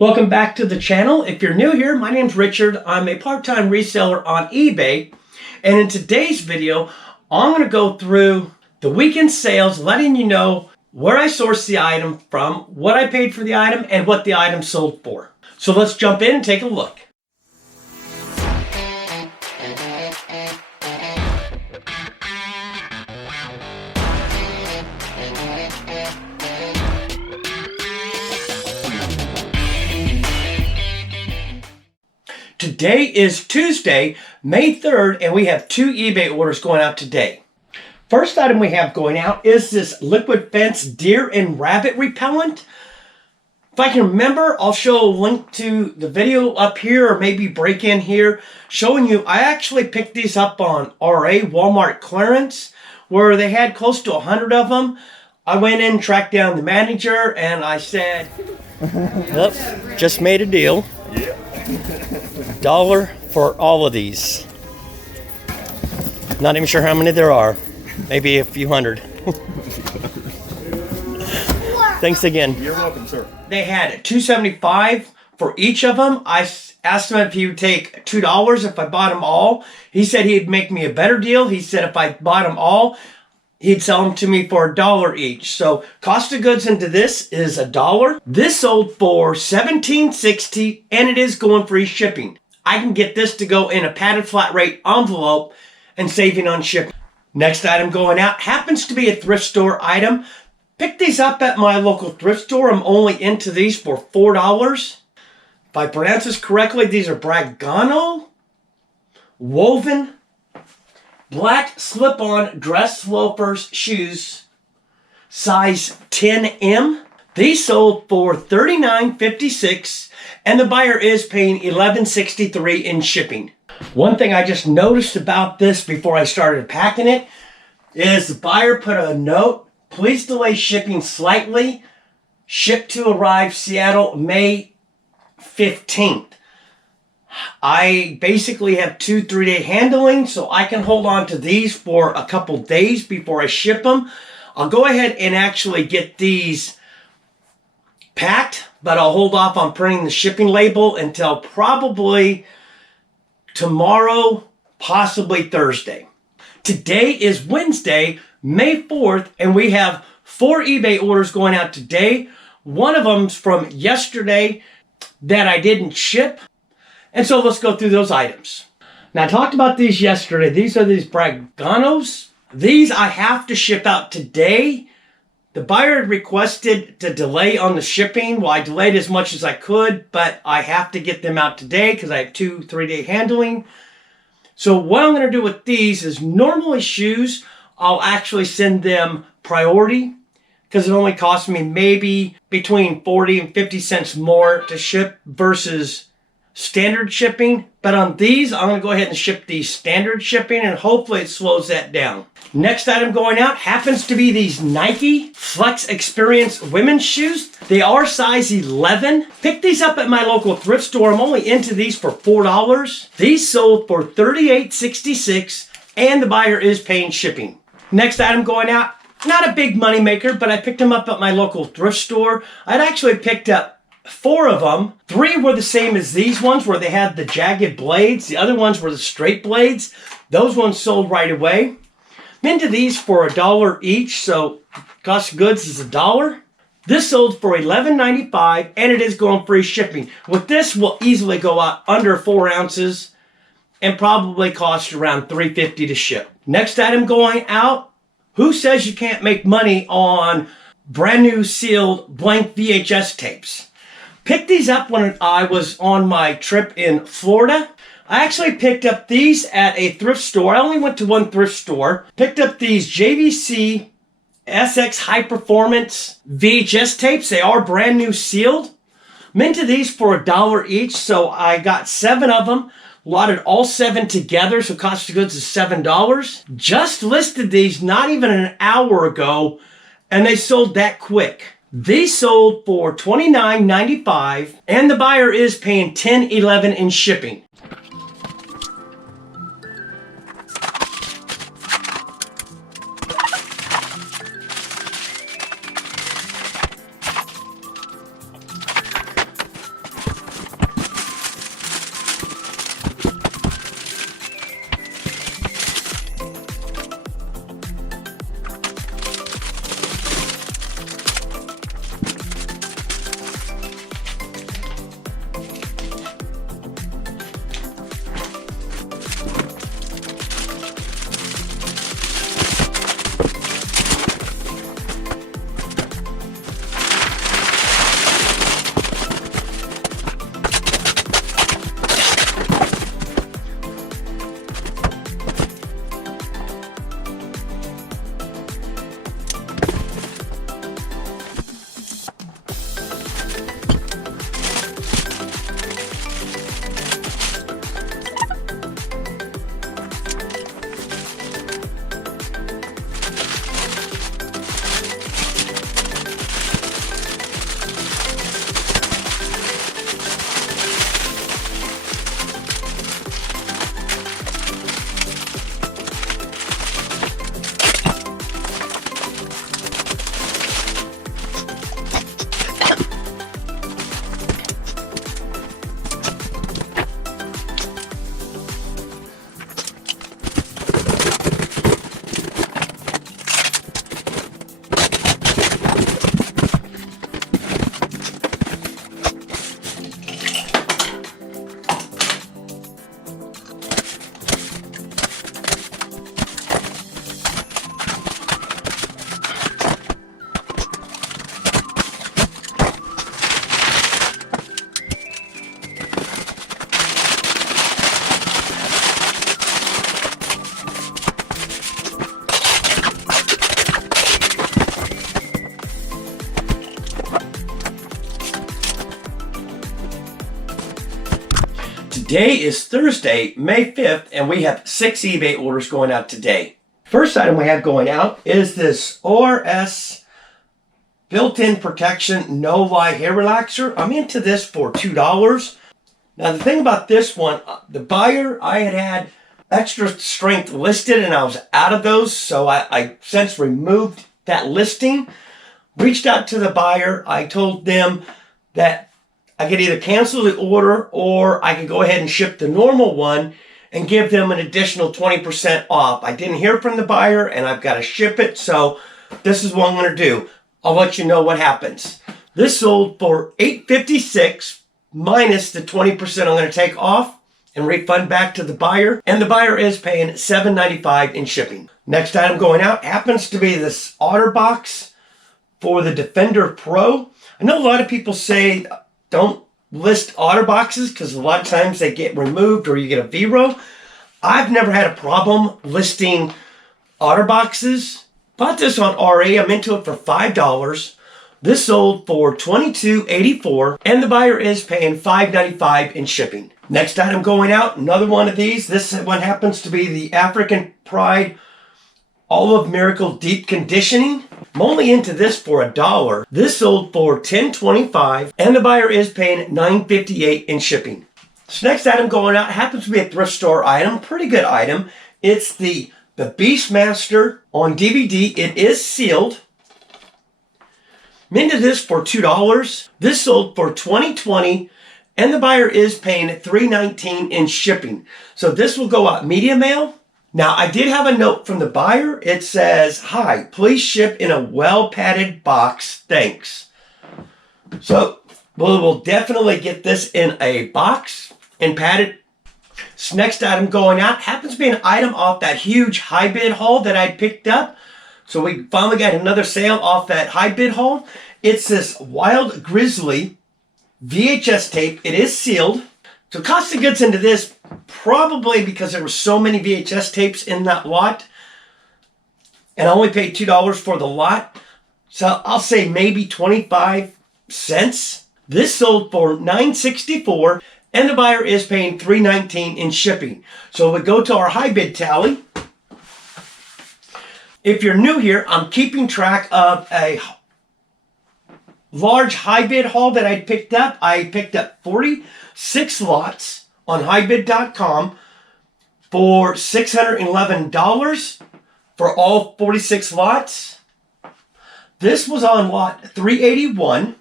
Welcome back to the channel. If you're new here, my name's Richard. I'm a part-time reseller on eBay. And in today's video, I'm going to go through the weekend sales, letting you know where I sourced the item from, what I paid for the item, and what the item sold for. So let's jump in and take a look. Today is Tuesday, May 3rd, and we have two eBay orders going out today. First item we have going out is this liquid fence deer and rabbit repellent. If I can remember, I'll show a link to the video up here or maybe break in here showing you I actually picked these up on RA Walmart clearance where they had close to 100 of them. I went in, tracked down the manager, and I said, yep, just made a deal. Yeah. $1 for all of these. Not even sure how many there are. Maybe a few hundred. Thanks again. You're welcome, sir. They had $2.75 for each of them. I asked him if he would take $2 if I bought them all. He said he'd make me a better deal. He said if I bought them all, he'd sell them to me for $1 each. So cost of goods into this is $1. This sold for $17.60 and it is going free shipping. I can get this to go in a padded flat rate envelope and saving on shipping. Next item going out happens to be a thrift store item. Picked these up at my local thrift store. I'm only into these for $4. If I pronounce this correctly, these are Bragano woven black slip-on dress loafers shoes, size 10M. These sold for $39.56 and the buyer is paying $11.63 in shipping. One thing I just noticed about this before I started packing it is the buyer put a note, please delay shipping slightly. Ship to arrive Seattle May 15th. I basically have 2-3 day handling, so I can hold on to these for a couple days before I ship them. I'll go ahead and actually get these packed, but I'll hold off on printing the shipping label until probably tomorrow, possibly Thursday. Today is Wednesday, May 4th, and we have 4 eBay orders going out today. One of them's from yesterday that I didn't ship. And so let's go through those items. Now I talked about these yesterday. These are these Braganos. These I have to ship out today. The buyer requested to delay on the shipping. Well, I delayed as much as I could, but I have to get them out today because I have 2-3 day handling. So what I'm going to do with these is normally shoes, I'll actually send them priority because it only costs me maybe between 40 and 50 cents more to ship versus standard shipping. But on these, I'm going to go ahead and ship these standard shipping and hopefully it slows that down. Next item going out happens to be these Nike Flex Experience women's shoes. They are size 11. Picked these up at my local thrift store. I'm only into these for $4. These sold for $38.66 and the buyer is paying shipping. Next item going out, not a big money maker, but I picked them up at my local thrift store. I'd actually picked up 4 of them. 3 were the same as these ones where they had the jagged blades. The other ones were the straight blades. Those ones sold right away. I'm into these for $1 each, so cost of goods is $1. This sold for $11.95 and it is going free shipping. With this, we'll easily go out under 4 ounces and probably cost around $3.50 to ship. Next item going out, who says you can't make money on brand new sealed blank VHS tapes? Picked these up when I was on my trip in Florida. I actually picked up these at a thrift store. I only went to one thrift store. Picked up these JVC SX High Performance VHS tapes. They are brand new sealed. I'm into these for $1 each, so I got 7 of them. Lotted all 7 together, so cost of goods is $7. Just listed these not even an hour ago, and they sold that quick. These sold for $29.95 and the buyer is paying $10.11 in shipping. Today is Thursday, May 5th, and we have 6 eBay orders going out today. First item we have going out is this ORS built-in protection no-lie hair relaxer. I'm into this for $2. Now the thing about this one, the buyer, I had extra strength listed and I was out of those, so I since removed that listing. Reached out to the buyer. I told them that I could either cancel the order or I could go ahead and ship the normal one and give them an additional 20% off. I didn't hear from the buyer and I've got to ship it, so this is what I'm going to do. I'll let you know what happens. This sold for $8.56 minus the 20% I'm going to take off and refund back to the buyer. And the buyer is paying $7.95 in shipping. Next item going out happens to be this OtterBox for the Defender Pro. I know a lot of people say don't list OtterBoxes because a lot of times they get removed or you get a V-row. I've never had a problem listing OtterBoxes. Bought this on RA. I'm into it for $5. This sold for $22.84 and the buyer is paying $5.95 in shipping. Next item going out, another one of these. This one happens to be the African Pride Olive Miracle Deep Conditioning. I'm only into this for $1. This sold for $10.25 and the buyer is paying $9.58 in shipping. This next item going out happens to be a thrift store item, pretty good item. It's the Beastmaster on DVD. It is sealed. I'm into this for $2. This sold for $20.20 and the buyer is paying $3.19 in shipping. So this will go out media mail. Now I did have a note from the buyer. It says, "Hi, please ship in a well-padded box. Thanks." So we'll definitely get this in a box and padded. This next item going out happens to be an item off that huge HiBid haul that I picked up. So we finally got another sale off that HiBid haul. It's this Wild Grizzly VHS tape. It is sealed. So cost of goods into this, probably because there were so many VHS tapes in that lot. And I only paid $2 for the lot. So I'll say maybe 25 cents. This sold for $9.64 and the buyer is paying $3.19 in shipping. So we go to our HiBid tally. If you're new here, I'm keeping track of a large HiBid haul that I picked up. I picked up 46 lots on HiBid.com for $611 for all 46 lots. This was on lot 381.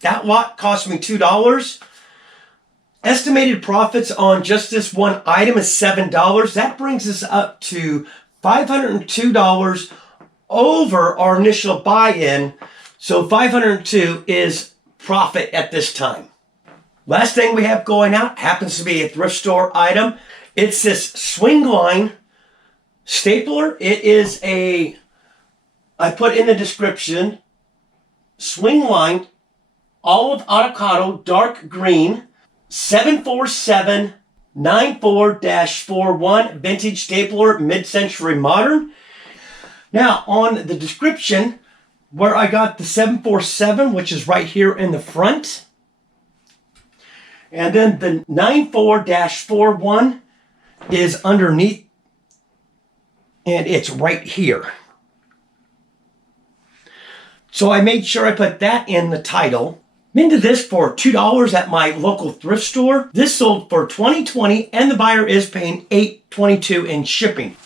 That lot cost me $2. Estimated profits on just this one item is $7. That brings us up to $502 over our initial buy-in. So $502 is profit at this time. Last thing we have going out happens to be a thrift store item. It's this Swingline Stapler. It is I put in the description, Swingline Olive Avocado Dark Green 74794-41 Vintage Stapler Mid-Century Modern. Now on the description, where I got the 747, which is right here in the front. And then the 94-41 is underneath. And it's right here. So I made sure I put that in the title. I'm into this for $2 at my local thrift store. This sold for $20.20 and the buyer is paying $8.22 in shipping.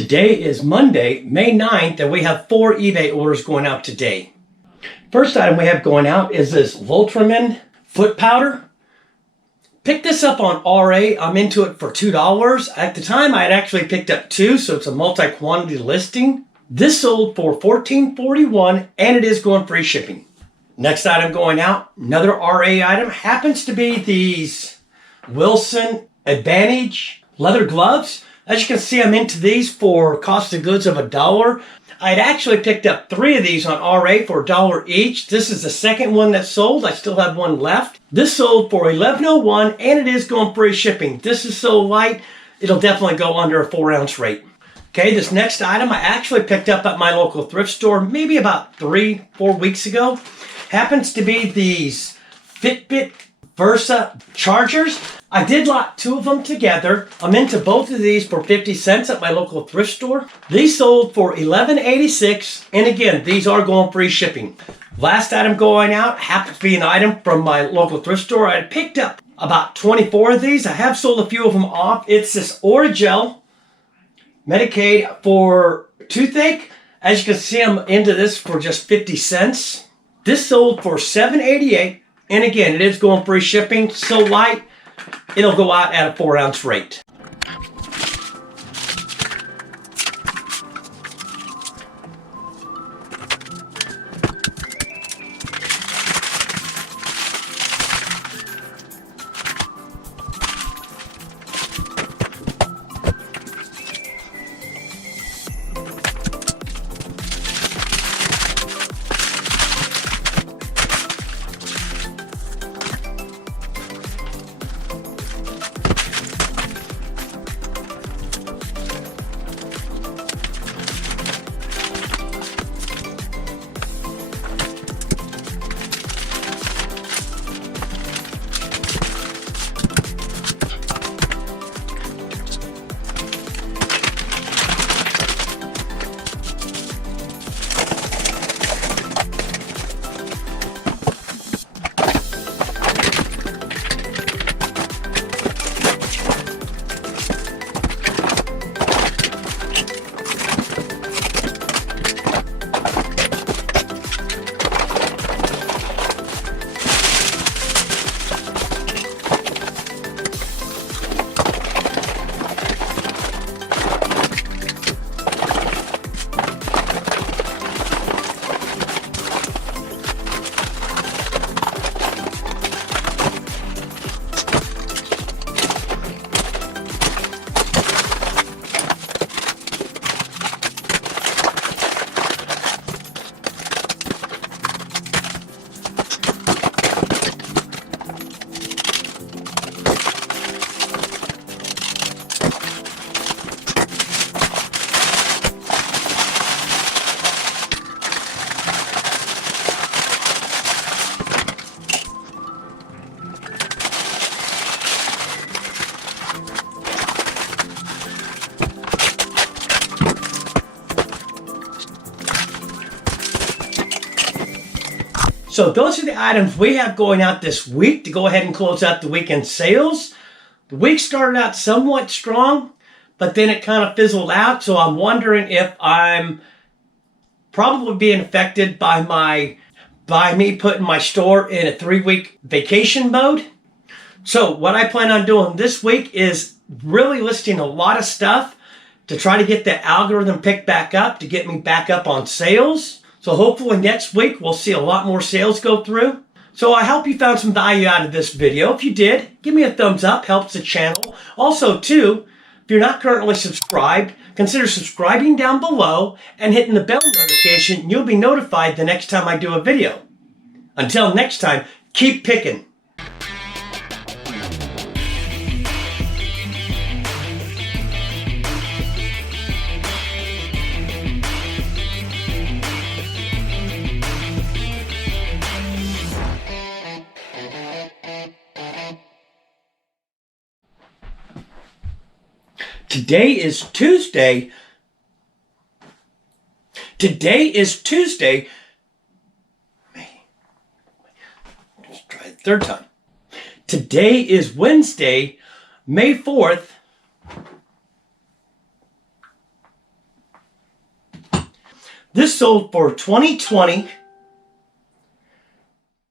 Today is Monday, May 9th, and we have 4 eBay orders going out today. First item we have going out is this Voltramin foot powder. Picked this up on RA. I'm into it for $2. At the time, I had actually picked up 2, so it's a multi-quantity listing. This sold for $14.41, and it is going free shipping. Next item going out, another RA item, happens to be these Wilson Advantage leather gloves. As you can see, I'm into these for cost of goods of $1. I had actually picked up 3 of these on RA for $1 each. This is the second one that sold. I still have one left. This sold for $11.01, and it is going free shipping. This is so light, it'll definitely go under a 4-ounce rate. Okay, this next item I actually picked up at my local thrift store maybe about 3-4 weeks ago. Happens to be these Fitbit Versa chargers. I did lot 2 of them together. I'm into both of these for 50 cents at my local thrift store. These sold for $11.86, and again, these are going free shipping. Last item going out happens to be an item from my local thrift store. I had picked up about 24 of these. I have sold a few of them off. It's this Oragel Medicaid for toothache. As you can see, I'm into this for just 50 cents. This sold for $7.88, and again, it is going free shipping. So light, it'll go out at a 4-ounce rate. So those are the items we have going out this week to go ahead and close out the weekend sales. The week started out somewhat strong, but then it kind of fizzled out. So I'm wondering if I'm probably being affected by me putting my store in a 3-week vacation mode. So what I plan on doing this week is really listing a lot of stuff to try to get the algorithm picked back up, to get me back up on sales. So hopefully next week we'll see a lot more sales go through. So I hope you found some value out of this video. If you did, give me a thumbs up, helps the channel. Also too, if you're not currently subscribed, consider subscribing down below and hitting the bell notification. You'll be notified the next time I do a video. Until next time, keep picking. Today is Tuesday. Let's try it third time. Today is Wednesday, May 4th. This sold for $20.20